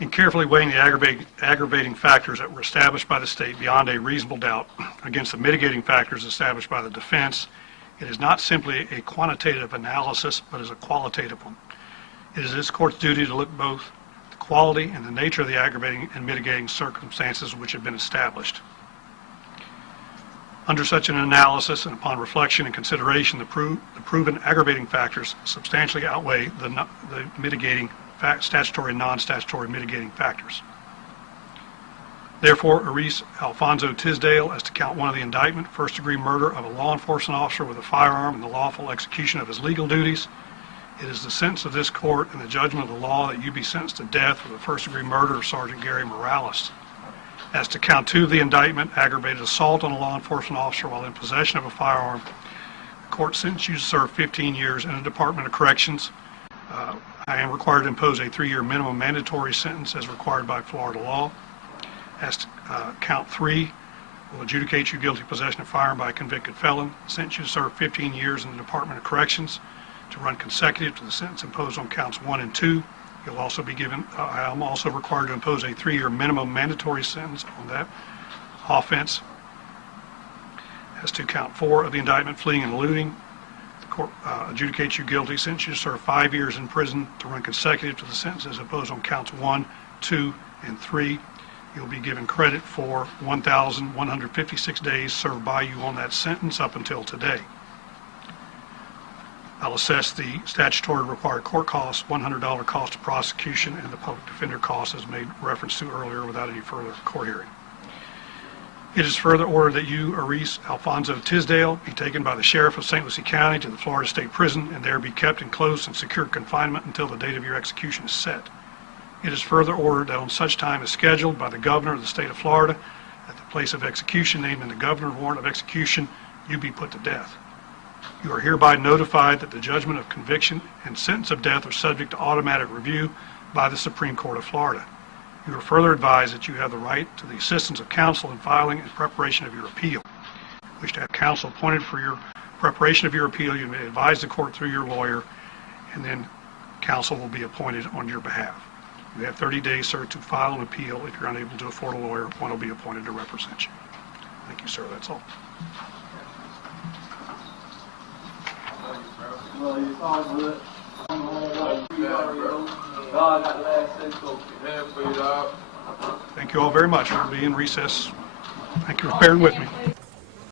In carefully weighing the aggravating factors that were established by the state beyond a reasonable doubt against the mitigating factors established by the defense, it is not simply a quantitative analysis, but is a qualitative one. It is this court's duty to look both at the quality and the nature of the aggravating and mitigating circumstances which have been established. Under such an analysis, and upon reflection and consideration, the proven aggravating factors substantially outweigh the mitigating statutory and non-statutory mitigating factors. Therefore, Eriese Alfonso Tisdale, as to count 1 of the indictment, first-degree murder of a law enforcement officer with a firearm in the lawful execution of his legal duties, it is the sentence of this court and the judgment of the law that you be sentenced to death for the first-degree murder of Sergeant Gary Morales. As to count 2 of the indictment, aggravated assault on a law enforcement officer while in possession of a firearm, the court sentenced you to serve 15 years in the Department of Corrections. I am required to impose a 3-year minimum mandatory sentence as required by Florida law. As to count 3, will adjudicate you guilty of possession of firearm by a convicted felon, sentence you to serve 15 years in the Department of Corrections to run consecutive to the sentence imposed on counts 1 and 2. You'll also be given, I am also required to impose a 3-year minimum mandatory sentence on that offense. As to count 4 of the indictment, fleeing and eluding, the court adjudicates you guilty, sentence you to serve 5 years in prison to run consecutive to the sentences imposed on counts 1, 2, and 3. You'll be given credit for 1,156 days served by you on that sentence up until today. I'll assess the statutory required court costs, $100 cost of prosecution, and the public defender costs as made reference to earlier without any further court hearing. It is further ordered that you, Eriese Alfonso Tisdale, be taken by the Sheriff of St. Lucie County to the Florida State Prison and there be kept in close and secure confinement until the date of your execution is set. It is further ordered that on such time as scheduled by the Governor of the State of Florida, at the place of execution named in the Governor's warrant of execution, you be put to death. You are hereby notified that the judgment of conviction and sentence of death are subject to automatic review by the Supreme Court of Florida. You are further advised that you have the right to the assistance of counsel in filing and preparation of your appeal. If you wish to have counsel appointed for your preparation of your appeal, you may advise the court through your lawyer, and then counsel will be appointed on your behalf. You have 30 days, sir, to file an appeal. If you're unable to afford a lawyer, one will be appointed to represent you. Thank you, sir. That's all. Well, you thought of it. God got the last say so. Thank you all very much. We'll be in recess. Thank you for bearing with me.